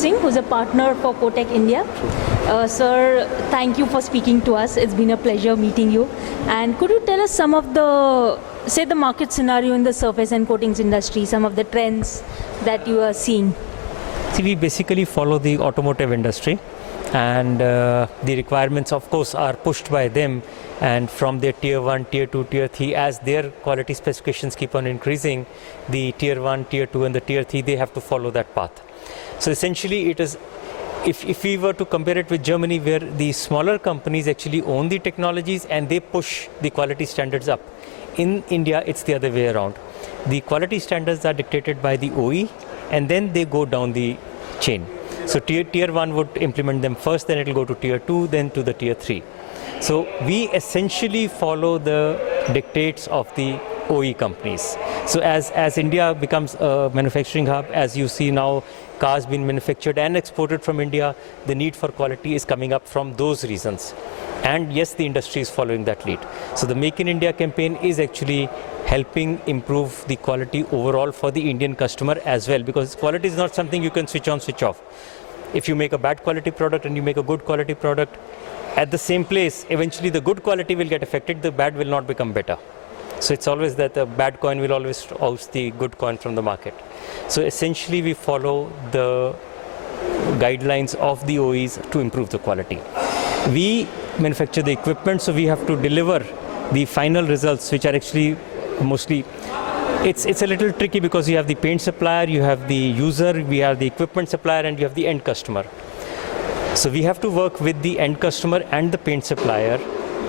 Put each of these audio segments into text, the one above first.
Singh, who's a partner for Coatec India. Sir, thank you for speaking to us. It's been a pleasure meeting you. And could you tell us some of the, say, the market scenario in the surface and coatings industry, some of the trends that you are seeing? See, we basically follow the automotive industry, and the requirements, of course, are pushed by them, and from their tier 1, tier 2, tier 3, as their quality specifications keep on increasing, the tier 1, tier 2 and the tier 3, they have to follow that path. So essentially it is, if we were to compare it with Germany, where the smaller companies actually own the technologies and they push the quality standards up. In India, it's the other way around. The quality standards are dictated by the OE, and then they go down the chain. So tier 1 would implement them first, then it will go to tier 2, then to the tier 3. So we essentially follow the dictates of the OE companies. So as India becomes a manufacturing hub, as you see now cars being manufactured and exported from India, the need for quality is coming up from those reasons. And yes, the industry is following that lead. So the Make in India campaign is actually helping improve the quality overall for the Indian customer as well, because quality is not something you can switch on, switch off. If you make a bad quality product and you make a good quality product at the same place, eventually the good quality will get affected, the bad will not become better. So it's always that the bad coin will always oust the good coin from the market. So essentially we follow the guidelines of the OEs to improve the quality. We manufacture the equipment, so we have to deliver the final results, which are actually mostly, it's a little tricky because you have the paint supplier, you have the user, we have the equipment supplier, and you have the end customer. So we have to work with the end customer and the paint supplier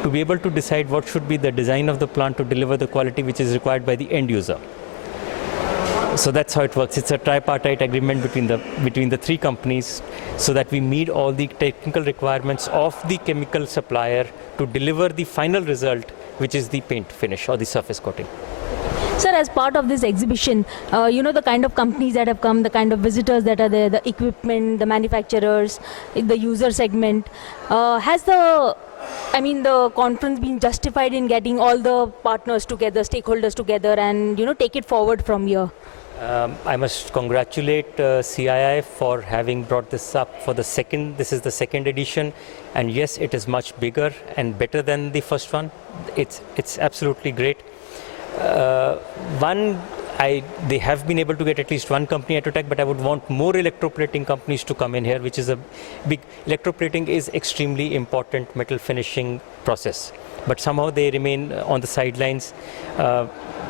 to be able to decide what should be the design of the plant to deliver the quality which is required by the end user. So that's how it works. It's a tripartite agreement between the three companies, so that we meet all the technical requirements of the chemical supplier to deliver the final result, which is the paint finish or the surface coating. Sir, as part of this exhibition, you know, the kind of companies that have come, the kind of visitors that are there, the equipment, the manufacturers, the user segment, has the conference been justified in getting all the partners together, stakeholders together, and, you know, take it forward from here? I must congratulate CII for having brought this up for the second. This is the second edition, and yes, it is much bigger and better than the first one. It's absolutely great. They have been able to get at least one company at Coatec, but I would want more electroplating companies to come in here, which is a big, electroplating is extremely important metal finishing process, but somehow they remain on the sidelines.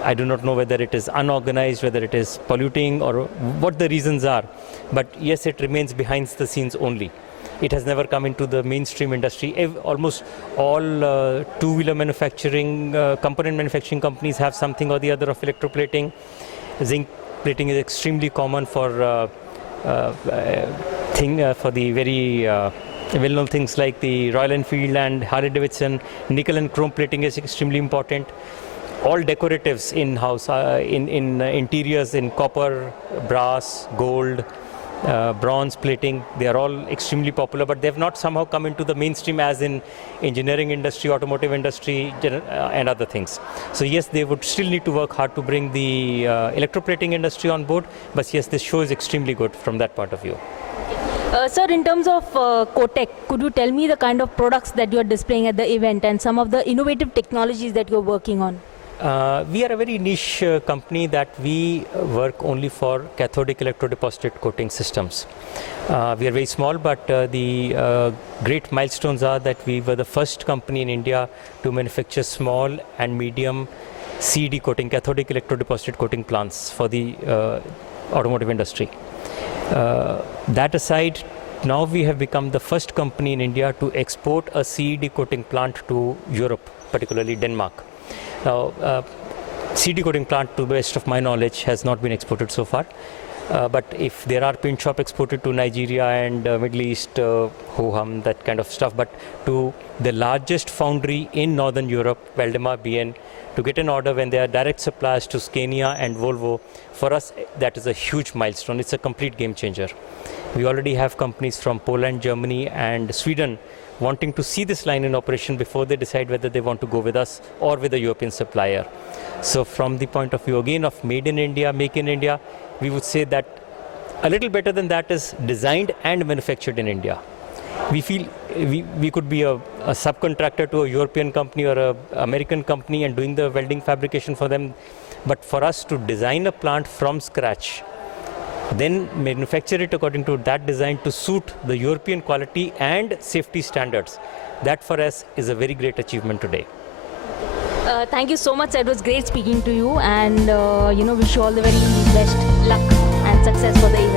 I do not know whether it is unorganized, whether it is polluting, or what the reasons are, but yes, it remains behind the scenes only. It has never come into the mainstream industry. Almost all two-wheeler manufacturing, component manufacturing companies have something or the other of electroplating. Zinc plating is extremely common for the very well-known things like the Royal Enfield and Harley Davidson. Nickel and chrome plating is extremely important. All decoratives in-house, in interiors, in copper, brass, gold, bronze plating, they are all extremely popular, but they have not somehow come into the mainstream as in engineering industry, automotive industry, and other things. So yes, they would still need to work hard to bring the electroplating industry on board, but yes, this show is extremely good from that point of view. Sir, in terms of Coatec, could you tell me the kind of products that you are displaying at the event and some of the innovative technologies that you are working on? We are a very niche company that we work only for cathodic electrodeposited coating systems. We are very small, but the great milestones are that we were the first company in India to manufacture small and medium CED coating, cathodic electrodeposited coating plants for the automotive industry. That aside, now we have become the first company in India to export a CED coating plant to Europe, particularly Denmark. Now, CED coating plant, to the best of my knowledge, has not been exported so far. But if there are paint shop exported to Nigeria and Middle East, Ho-Hum, that kind of stuff, but to the largest foundry in Northern Europe, Valdemar BN, to get an order when they are direct suppliers to Scania and Volvo, for us that is a huge milestone. It's a complete game changer. We already have companies from Poland, Germany and Sweden wanting to see this line in operation before they decide whether they want to go with us or with a European supplier. So from the point of view again of Made in India, Make in India, we would say that A little better than that is designed and manufactured in India. We feel we could be a subcontractor to a European company or an American company and doing the welding fabrication for them. But for us to design a plant from scratch, then manufacture it according to that design to suit the European quality and safety standards, that for us is a very great achievement today. Thank you so much. It was great speaking to you, and wish you all the very best luck and success for the